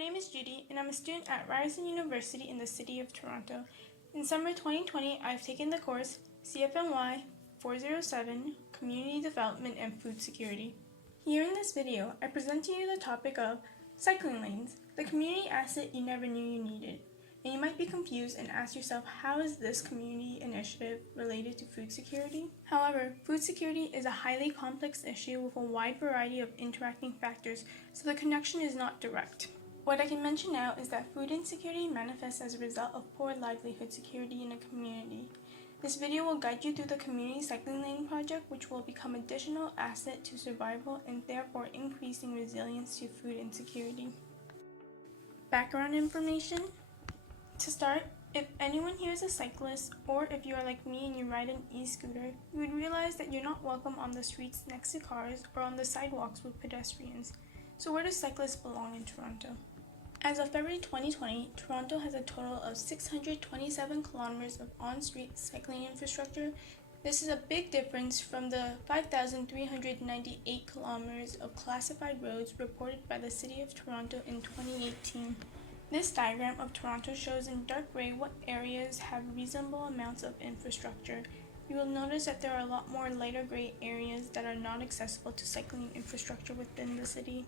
name is Judy, and I'm a student at Ryerson University in the city of Toronto. In summer 2020, I've taken the course CFNY 407, Community Development and Food Security. Here in this video, I present to you the topic of cycling lanes, the community asset you never knew you needed. And you might be confused and ask yourself, how is this community initiative related to food security? However, food security is a highly complex issue with a wide variety of interacting factors, so the connection is not direct. What I can mention now is that food insecurity manifests as a result of poor livelihood security in a community. This video will guide you through the community cycling lane project, which will become an additional asset to survival and therefore increasing resilience to food insecurity. Background information. To start, if anyone here is a cyclist, or if you are like me and you ride an e-scooter, you would realize that you're not welcome on the streets next to cars or on the sidewalks with pedestrians. So where do cyclists belong in Toronto? As of February 2020, Toronto has a total of 627 kilometers of on-street cycling infrastructure. This is a big difference from the 5,398 kilometers of classified roads reported by the City of Toronto in 2018. This diagram of Toronto shows in dark gray what areas have reasonable amounts of infrastructure. You will notice that there are a lot more lighter gray areas that are not accessible to cycling infrastructure within the city.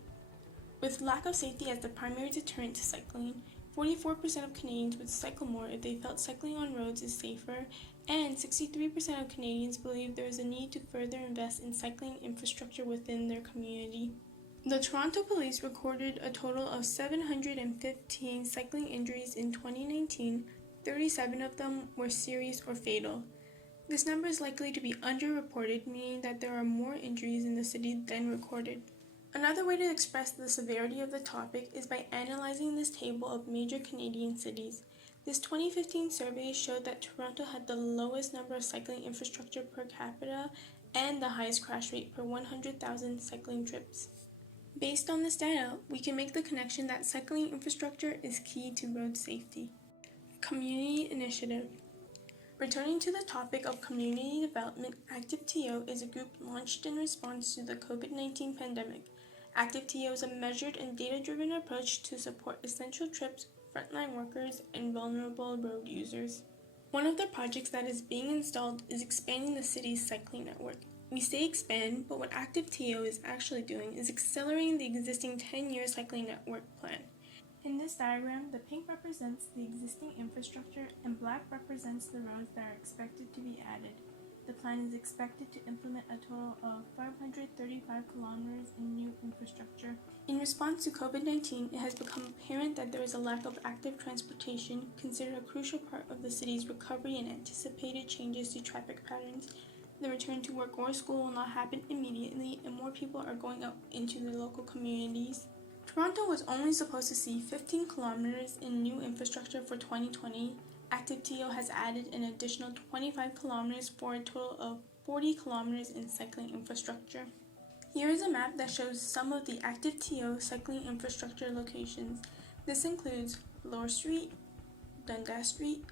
With lack of safety as the primary deterrent to cycling, 44% of Canadians would cycle more if they felt cycling on roads is safer, and 63% of Canadians believe there is a need to further invest in cycling infrastructure within their community. The Toronto Police recorded a total of 715 cycling injuries in 2019, 37 of them were serious or fatal. This number is likely to be underreported, meaning that there are more injuries in the city than recorded. Another way to express the severity of the topic is by analyzing this table of major Canadian cities. This 2015 survey showed that Toronto had the lowest number of cycling infrastructure per capita and the highest crash rate per 100,000 cycling trips. Based on this data, we can make the connection that cycling infrastructure is key to road safety. Community initiative. Returning to the topic of community development, ActiveTO is a group launched in response to the COVID-19 pandemic. ActiveTO is a measured and data-driven approach to support essential trips, frontline workers, and vulnerable road users. One of the projects that is being installed is expanding the city's cycling network. We say expand, but what ActiveTO is actually doing is accelerating the existing 10-year cycling network plan. In this diagram, the pink represents the existing infrastructure and black represents the roads that are expected to be added. The plan is expected to implement a total of 535 kilometers in new infrastructure. In response to COVID-19, it has become apparent that there is a lack of active transportation, considered a crucial part of the city's recovery and anticipated changes to traffic patterns. The return to work or school will not happen immediately, and more people are going out into their local communities. Toronto was only supposed to see 15 kilometers in new infrastructure for 2020. ActiveTO has added an additional 25 kilometers for a total of 40 kilometers in cycling infrastructure. Here is a map that shows some of the ActiveTO cycling infrastructure locations. This includes Bloor Street, Dundas Street,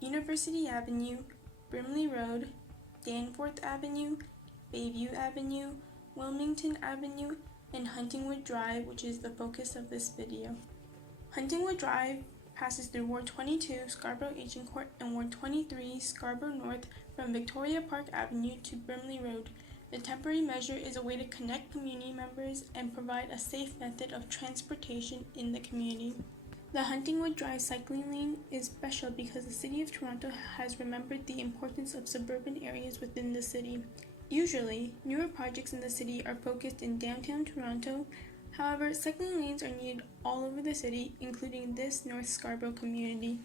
University Avenue, Brimley Road, Danforth Avenue, Bayview Avenue, Wilmington Avenue, and Huntingwood Drive, which is the focus of this video. Huntingwood Drive passes through Ward 22, Scarborough Agincourt, and Ward 23, Scarborough North, from Victoria Park Avenue to Brimley Road. The temporary measure is a way to connect community members and provide a safe method of transportation in the community. The Huntingwood Drive cycling lane is special because the City of Toronto has remembered the importance of suburban areas within the city. Usually, newer projects in the city are focused in downtown Toronto. However, cycling lanes are needed all over the city, including this North Scarborough community.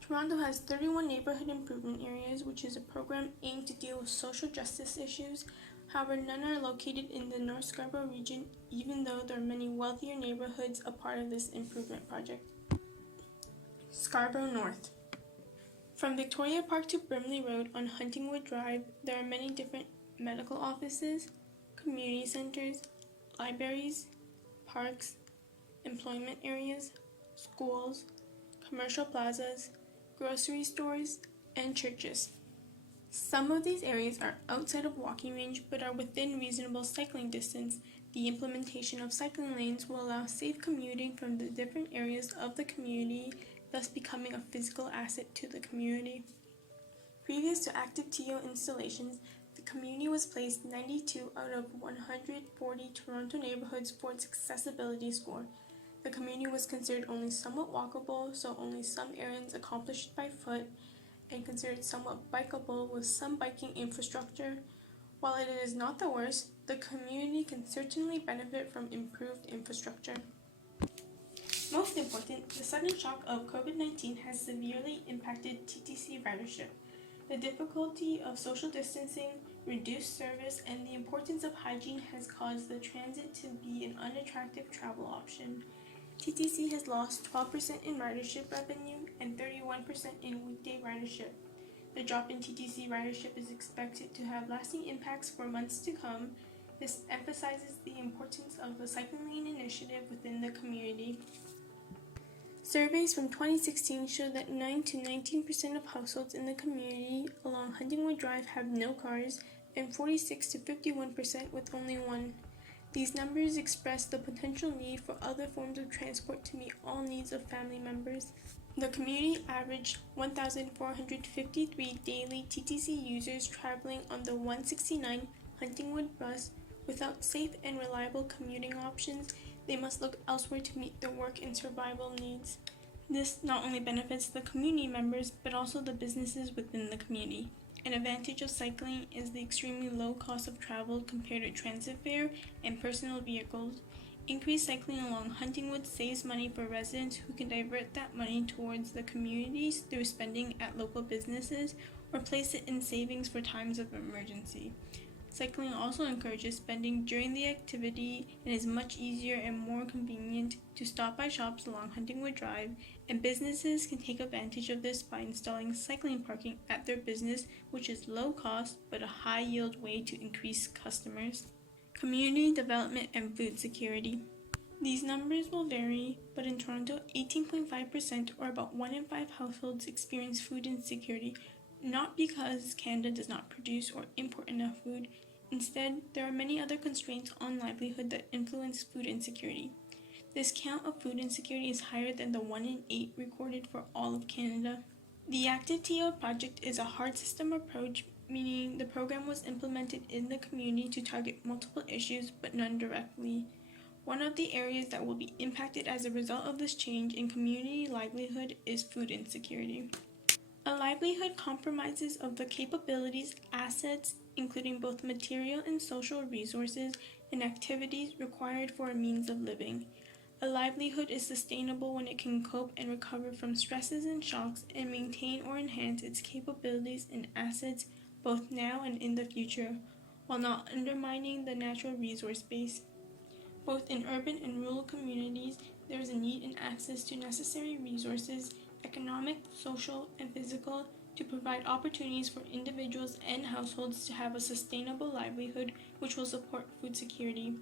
Toronto has 31 neighborhood improvement areas, which is a program aimed to deal with social justice issues. However, none are located in the North Scarborough region, even though there are many wealthier neighborhoods a part of this improvement project. Scarborough North. From Victoria Park to Brimley Road on Huntingwood Drive, there are many different medical offices, community centers, libraries, parks, employment areas, schools, commercial plazas, grocery stores, and churches. Some of these areas are outside of walking range but are within reasonable cycling distance. The implementation of cycling lanes will allow safe commuting from the different areas of the community, thus becoming a physical asset to the community. Previous to ActiveTO installations, the community was placed 92 out of 140 Toronto neighborhoods for its accessibility score. The community was considered only somewhat walkable, so only some errands accomplished by foot, and considered somewhat bikeable with some biking infrastructure. While it is not the worst, the community can certainly benefit from improved infrastructure. Most important, the sudden shock of COVID-19 has severely impacted TTC ridership. The difficulty of social distancing, reduced service, and the importance of hygiene has caused the transit to be an unattractive travel option. TTC has lost 12% in ridership revenue and 31% in weekday ridership. The drop in TTC ridership is expected to have lasting impacts for months to come. This emphasizes the importance of the cycling lane initiative within the community. Surveys from 2016 show that 9 to 19% of households in the community along Huntingwood Drive have no cars, and 46 to 51% with only one. These numbers express the potential need for other forms of transport to meet all needs of family members. The community averaged 1,453 daily TTC users traveling on the 169 Huntingwood bus. Without safe and reliable commuting options, they must look elsewhere to meet their work and survival needs. This not only benefits the community members, but also the businesses within the community. An advantage of cycling is the extremely low cost of travel compared to transit fare and personal vehicles. Increased cycling along Huntingwood saves money for residents who can divert that money towards the communities through spending at local businesses or place it in savings for times of emergency. Cycling also encourages spending during the activity and is much easier and more convenient to stop by shops along Huntingwood Drive, and businesses can take advantage of this by installing cycling parking at their business, which is low cost but a high yield way to increase customers. Community development and food security. These numbers will vary, but in Toronto, 18.5% or about 1 in 5 households experience food insecurity, not because Canada does not produce or import enough food. Instead, there are many other constraints on livelihood that influence food insecurity. This count of food insecurity is higher than the 1 in 8 recorded for all of Canada. The ActiveTO project is a hard system approach, meaning the program was implemented in the community to target multiple issues but none directly. One of the areas that will be impacted as a result of this change in community livelihood is food insecurity. A livelihood compromises of the capabilities, assets, including both material and social resources, and activities required for a means of living. A livelihood is sustainable when it can cope and recover from stresses and shocks and maintain or enhance its capabilities and assets both now and in the future, while not undermining the natural resource base. Both in urban and rural communities, there is a need and access to necessary resources, economic, social, and physical, to provide opportunities for individuals and households to have a sustainable livelihood which will support food security.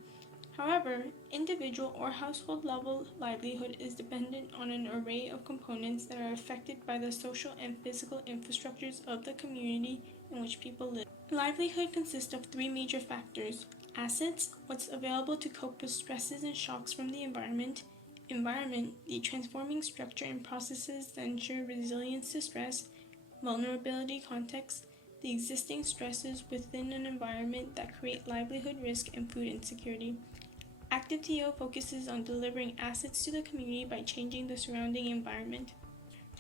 However, individual or household level livelihood is dependent on an array of components that are affected by the social and physical infrastructures of the community in which people live. Livelihood consists of 3 major factors: assets, what's available to cope with stresses and shocks from the environment; environment, the transforming structure and processes that ensure resilience to stress; vulnerability context, the existing stresses within an environment that create livelihood risk and food insecurity. ActiveTO focuses on delivering assets to the community by changing the surrounding environment.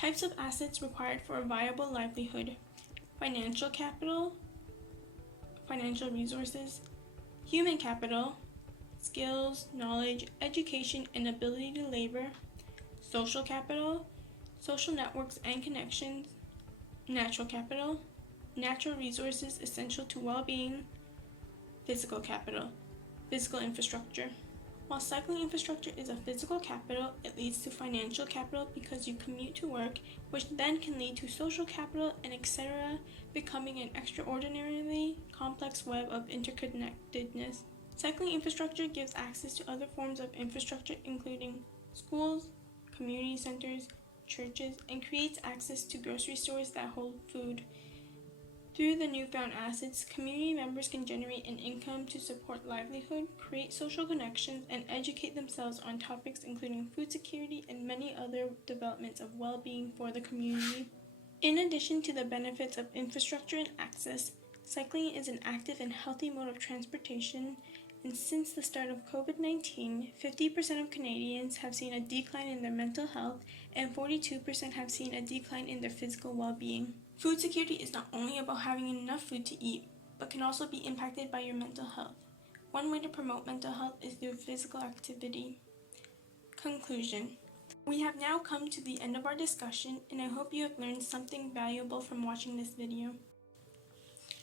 Types of assets required for a viable livelihood: financial capital, financial resources; human capital, skills, knowledge, education, and ability to labor; social capital, social networks and connections; natural capital, natural resources essential to well-being; physical capital, physical infrastructure. While cycling infrastructure is a physical capital, it leads to financial capital because you commute to work, which then can lead to social capital and etc., becoming an extraordinarily complex web of interconnectedness. Cycling infrastructure gives access to other forms of infrastructure including schools, community centers, churches, and creates access to grocery stores that hold food. Through the newfound assets, community members can generate an income to support livelihood, create social connections, and educate themselves on topics including food security and many other developments of well-being for the community. In addition to the benefits of infrastructure and access, cycling is an active and healthy mode of transportation, and since the start of COVID-19, 50% of Canadians have seen a decline in their mental health and 42% have seen a decline in their physical well-being. Food security is not only about having enough food to eat, but can also be impacted by your mental health. One way to promote mental health is through physical activity. Conclusion. We have now come to the end of our discussion, and I hope you have learned something valuable from watching this video.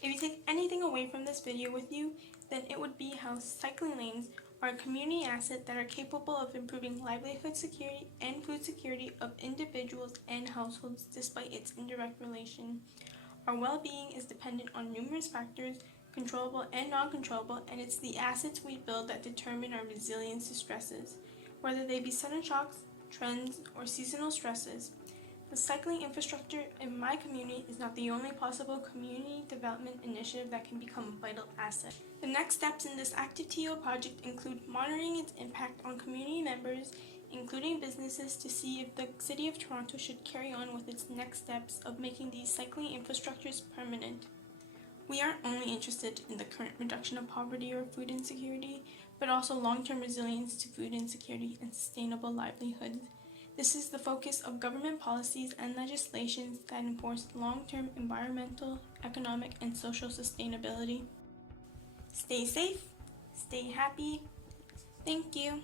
If you take anything away from this video with you, then it would be how cycling lanes are a community asset that are capable of improving livelihood security and food security of individuals and households despite its indirect relation. Our well-being is dependent on numerous factors, controllable and non-controllable, and it's the assets we build that determine our resilience to stresses, whether they be sudden shocks, trends, or seasonal stresses. The cycling infrastructure in my community is not the only possible community development initiative that can become a vital asset. The next steps in this ActiveTO project include monitoring its impact on community members, including businesses, to see if the City of Toronto should carry on with its next steps of making these cycling infrastructures permanent. We aren't only interested in the current reduction of poverty or food insecurity, but also long-term resilience to food insecurity and sustainable livelihoods. This is the focus of government policies and legislations that enforce long-term environmental, economic, and social sustainability. Stay safe, stay happy. Thank you.